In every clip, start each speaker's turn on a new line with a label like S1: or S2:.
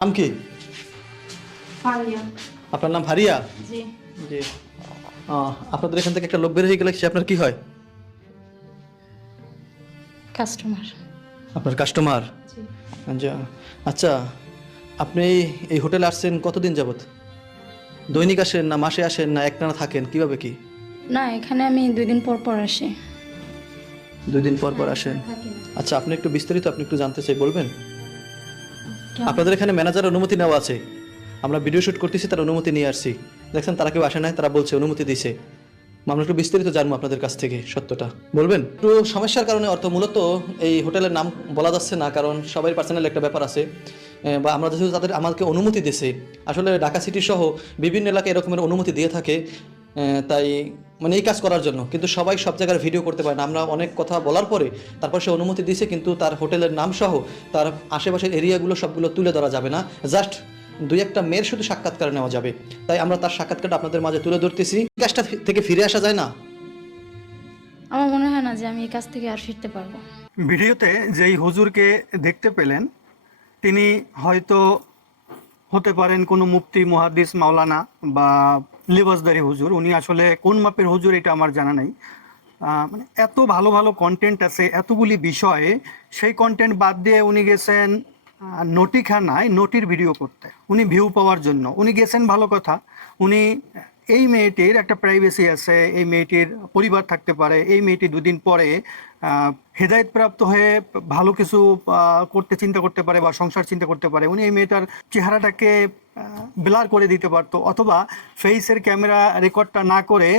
S1: নাম কি?
S2: ফারিয়া।
S1: আপনার নাম ফারিয়া?
S2: জি।
S1: জি। আপনাদের এখান থেকে একটা লোক বের হয়ে গেলে সে আপনার কি হয়?
S2: কাস্টমার।
S1: আপনার কাস্টমার? আচ্ছা আচ্ছা আপনি এই হোটেলে আসছেন কতদিন যাবত দৈনিক আসেন না মাসে আসেন না একটানা থাকেন? কীভাবে কি?
S2: না এখানে আমি দুই দিন পর পর আসি।
S1: দুই দিন পর পর আসেন? আচ্ছা আপনি একটু বিস্তারিত আপনি একটু জানতে চাই বলবেন? আপনাদের এখানে ম্যানেজার অনুমতি নেওয়া আছে। আমরা ভিডিও শুট করতেছি, তার অনুমতি নিয়ে আসছি। দেখছেন, তারা কেউ আসে নাই, তারা বলছে, অনুমতি দিছে। আমরা একটু বিস্তারিত জানব আপনাদের কাছ থেকে, সত্যটা। বলবেন? একটু সমস্যার কারণে, অর্থ মূলত এই হোটেলের নাম বলা যাচ্ছে না, কারণ সবাই পার্সোনাল একটা ব্যাপার আছে। বা আমরা যেহেতু তাদের আমাকে অনুমতি দিছে, আসলে ঢাকা সিটি সহ বিভিন্ন এলাকায় এরকমের অনুমতি দিয়ে থাকে। তাই মানে এই কাজ করার জন্য। কিন্তু সবাই সব জায়গায় ভিডিও করতে পারে না। আমরা অনেক কথা বলার পরে তারপর সে অনুমতি দিয়েছে কিন্তু তার হোটেলের নাম সহ তার আশেপাশের এরিয়াগুলো সবগুলো তুলে ধরা যাবে না। জাস্ট দুই একটা মেয়ের শুধু সাক্ষাৎকার নেওয়া যাবে। তাই আমরা তার সাক্ষাৎকারটা আপনাদের মাঝে তুলে ধরতেছি। এই কাজটা থেকে ফিরে আসা যায় না?
S2: আমার মনে হয় না যে আমি এই কাজ থেকে আর ফিরতে পারব।
S3: ভিডিওতে যেই হুজুরকে দেখতে পেলেন তিনি হয়তো হতে পারেন কোনো মুফতি মুহাদ্দিস মাওলানা বা লিবাসদারি হুজুর। উনি আসলে কোন মাপের হুজুর এটা আমার জানা নাই। মানে এত ভালো ভালো কন্টেন্ট আছে, এতগুলি বিষয়ে, সেই কন্টেন্ট বাদ দিয়ে উনি গেছেন নটিখানায় নটির ভিডিও করতে। উনি ভিউ পাওয়ার জন্য। উনি গেছেন ভালো কথা। উনি এই মেয়েটির একটা প্রাইভেসি আছে, এই মেয়েটির পরিবার থাকতে পারে, এই মেয়েটি দুদিন পরে হেদায়তপ্রাপ্ত হয়ে ভালো কিছু করতে, চিন্তা করতে পারে বা সংসার চিন্তা করতে পারে। উনি এই মেয়েটার চেহারাটাকে ব্লার করে দিতে পারতো, অথবা ফেসের ক্যামেরা রেকর্ডটা না করে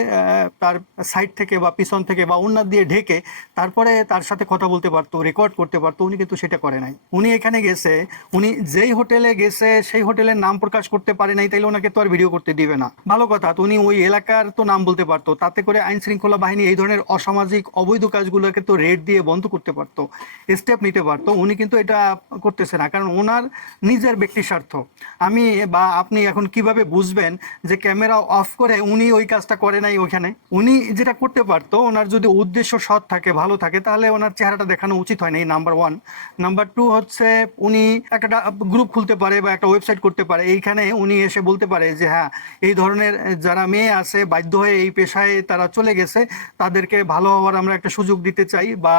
S3: তার সাইড থেকে বা পিছন থেকে বা ওনার দিয়ে ঢেকে তারপরে তার সাথে কথা বলতে পারতো রেকর্ড করতে পারতো, উনি কিন্তু সেটা করে নাই। উনি এখানে গেছে, উনি যেই হোটেলে গেছে, সেই হোটেলের নাম প্রকাশ করতে পারে নাই, তাইলে ওনাকে তো আর ভিডিও করতে দিবে না। ভালো কথা, তো উনি ওই এলাকার তো নাম বলতে পারতো, তাতে করে আইন শৃঙ্খলা বাহিনী এই ধরনের অসামাজিক, অবৈধ কাজগুলোকে তো রেড দিয়ে বন্ধ করতে পারতো স্টেপ নিতে পারতো। উনি কিন্তু এটা করতেছে না, কারণ ওনার নিজের ব্যক্তি স্বার্থ আমি বা আপনি এখন কীভাবে বুঝবেন যে ক্যামেরা অফ করে উনি ওই কাজটা করে নাই ওখানে? উনি যেটা করতে পারতো, ওনার যদি উদ্দেশ্য সৎ থাকে, ভালো থাকে, তাহলে ওনার চেহারাটা দেখানো উচিত হয় না, এই নাম্বার ওয়ান নাম্বার টু হচ্ছে উনি একটা গ্রুপ খুলতে পারে বা একটা ওয়েবসাইট করতে পারে। এইখানে উনি এসে বলতে পারে যে হ্যাঁ এই ধরনের যারা মেয়ে আছে, বাধ্য হয়ে এই পেশায় তারা চলে গেছে, তাদেরকে ভালো হওয়ার আমরা একটা সুযোগ দিতে চাই বা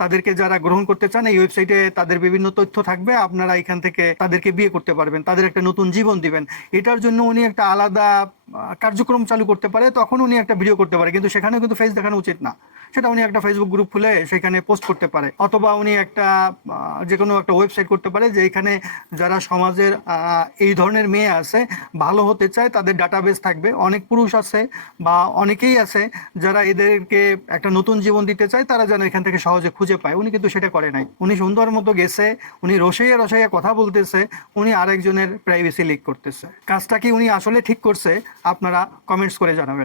S3: তাদেরকে যারা গ্রহণ করতে চান, এই ওয়েবসাইটে তাদের বিভিন্ন তথ্য থাকবে। আপনারা এখান থেকে তাদেরকে বিয়ে করতে পারবেন। তাদের একটা নতুন জীবন দিবেন। এটার জন্য উনি একটা আলাদা কার্যক্রম চালু করতে পারে, তখন উনি একটা ভিডিও করতে পারে। কিন্তু সেখানেও কিন্তু ফেস দেখানো উচিত না। সেটা উনি একটা ফেসবুক গ্রুপ খুলে সেখানে পোস্ট করতে পারে। অথবা উনি একটা যে কোনো একটা ওয়েবসাইট করতে পারে, যে এখানে যারা সমাজের এই ধরনের মেয়ে আছে, ভালো হতে চায়, তাদের ডাটাবেস থাকবে। অনেক পুরুষ আছে বা অনেকেই আছে যারা এদেরকে একটা নতুন জীবন দিতে চায়, তারা যেন এখান থেকে সহজে খুঁজে পায়। উনি কিন্তু সেটা করে নাই। উনি সুন্দর মতো গেছে, উনি রসাইয়া রসাইয়া কথা বলতেছে, উনি আরেকজনের প্রাইভেসি লিক করতেছে। কাজটা কি উনি আসলে ঠিক করছে? আপনারা কমেন্টস করে জানাবেন।